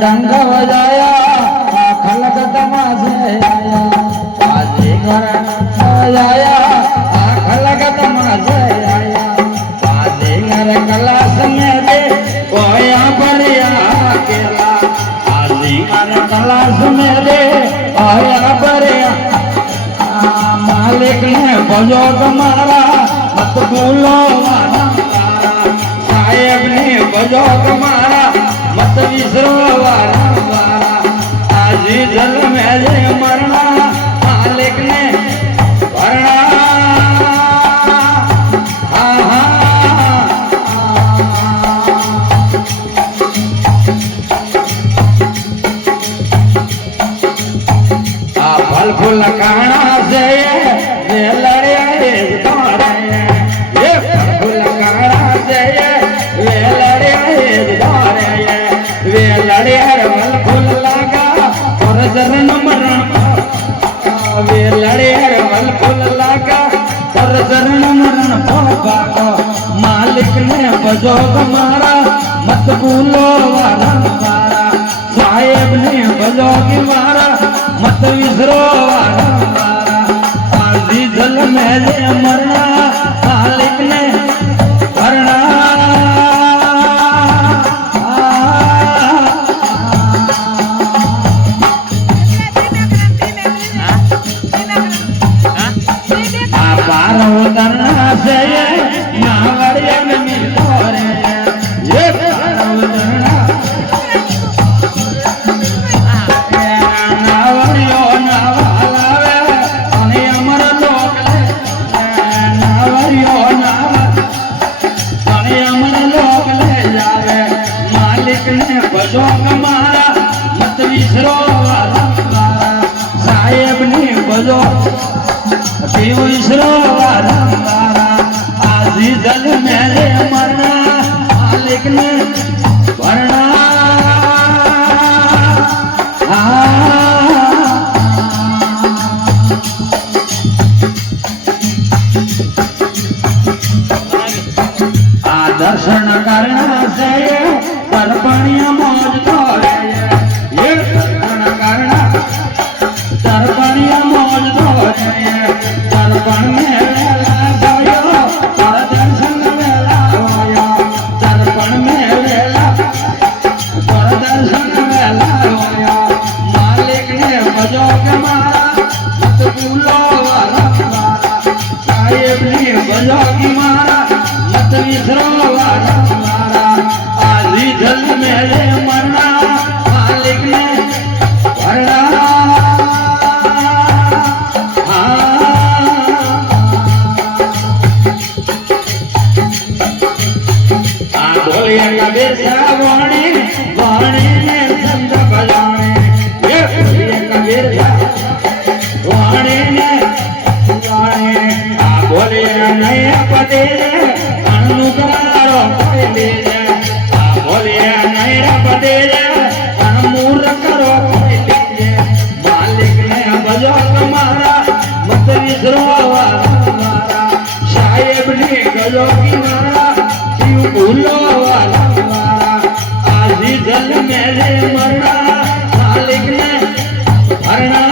डंग बजाया खलक तमाशे आया बाजीगर बजाया खलक तमाशे आया बाजीगर क्लास में दे कोया बढ़िया अकेला बाजीगर क्लास में दे कोया बढ़िया मालिक ने बजो तुम्हारा मत भूलो वाला साहेब ने बजो तुम्हारा मत विसरो वारा वारा आजी जल में जे मरना मालिक ने भरना फल फूल खाना से ये लड़े दौड़े ये फल फूल खाना से ये लड़े दौड़े वे लड़े हर फल फूल लागा और चरण मरण वे लड़े हर फल फूल लागा और चरण मरण पापा को मालिक ने बजो तुम्हारा मत भूलो वारा वारा साहेब ने बजो की मारा मत विसरो वारा वारा आजी जल में जे मरना मालिक ने भरना उतरना से नावड़िया में मिलो रे ये उतरना नावड़ियो नावाला वे अने अमर लोक ले नावड़ियो नावा अने अमर लोक ले जावे मालिक ने बजो कमारा मत विसरो वाला साहेब ने बजो विसरो वारा वारा आजी जल मेरे मरना मालिक ने भरना दर्शन करना से दर्पणिया मौज धोरे ये दर्शन करना दर्पणिया मौज धोरे दर्पण में वेला गयो और दर्शन वेला गयो दर्पण में वेला और दर्शन वेला गयो मालिक ने बजो के मारा मत भूलो वाला वारा साहेब ने बजो की मारा मत विसरो वाला वारा आजी जल में मरना मालिक ने भरना कबीर साहब वाणी ने संत बजाने ये कबीर साहब वाणी ने बोलिए नहीं पते अनुकरारो पते बोलिए नहीं पते अनमूर करो पते मालिक ने बजो तुम्हारा मत विसरो वाला साहेब ने गजो की मारा क्यों भूलो वाला आजी जल मेरे मरना मालिक ने भरना